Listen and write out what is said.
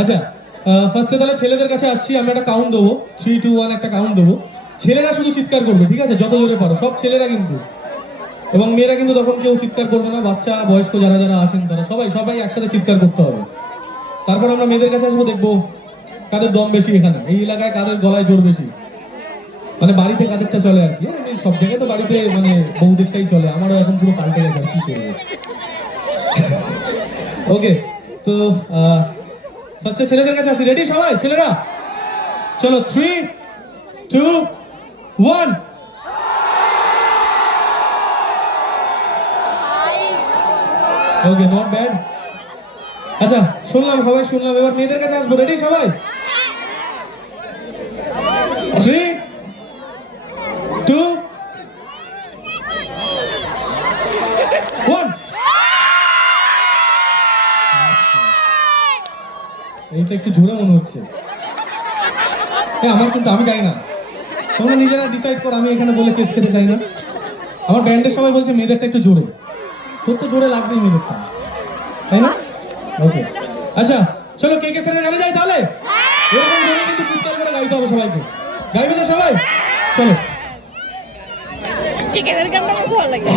আচ্ছা, ফার্স্টে তাহলে ছেলেদের কাছে আসছি। আমি একটা কাউন্ট দেবো, 3, 2, 1 একটা কাউন্ট দেবো। ছেলেরা শুধু চিৎকার করবে, ঠিক আছে? যত জোরে পারো, সব ছেলেরা কিন্তু। এবং মেয়েরা কিন্তু তখন কেউ চিৎকার করবে না। বাচ্চা বয়স্ক যারা যারা আছেন তারা সবাই সবাই একসাথে চিৎকার করতে হবে। তারপর আমরা মেয়েদের কাছে আসবো, দেখবো কাদের দম বেশি এখানে, এই এলাকায় কাদের গলায় জোর বেশি, মানে বাড়িতে কাদেরটা চলে আর কি। এমনি সব জায়গায় তো বাড়িতে মানে বউদেরটাই চলে, আমারও এখন পুরো পাল্টে গেছে, আর কি করবো। ওকে, তো ফার্স্টে ছেলেদের কাছে আসি। রেডি সবাই ছেলেরা? চলো, 3, 2, 1। ওকে, নট ব্যাড। আচ্ছা, শুনলাম, সবাই শুনলাম। এবার মেয়েদের কাছে আসবো। রেডি সবাই? 3, 2, 1। এইটা একটু জোরে মনে হচ্ছে। আমার কিন্তু, আমি জানি না, তোমরা নিজেরা ডিসাইড করো। আমি এখানে বলে কেস খেতে চাই না। আমার ব্যান্ডের সবাই বলছে মেয়েদেরটা একটু জোরে। তোর তো জোরে লাগবেই মেয়েদেরটা, তাই না? ওকে, আচ্ছা চলো কে কে স্যারের গানে যাই তাহলে। এরকম জোরে কিন্তু চিৎকার করে গাইতে হবে সবাইকে। গাইবে তো সবাই? চলো। ঠিক আছে, গানটা আমার ভালো লাগে।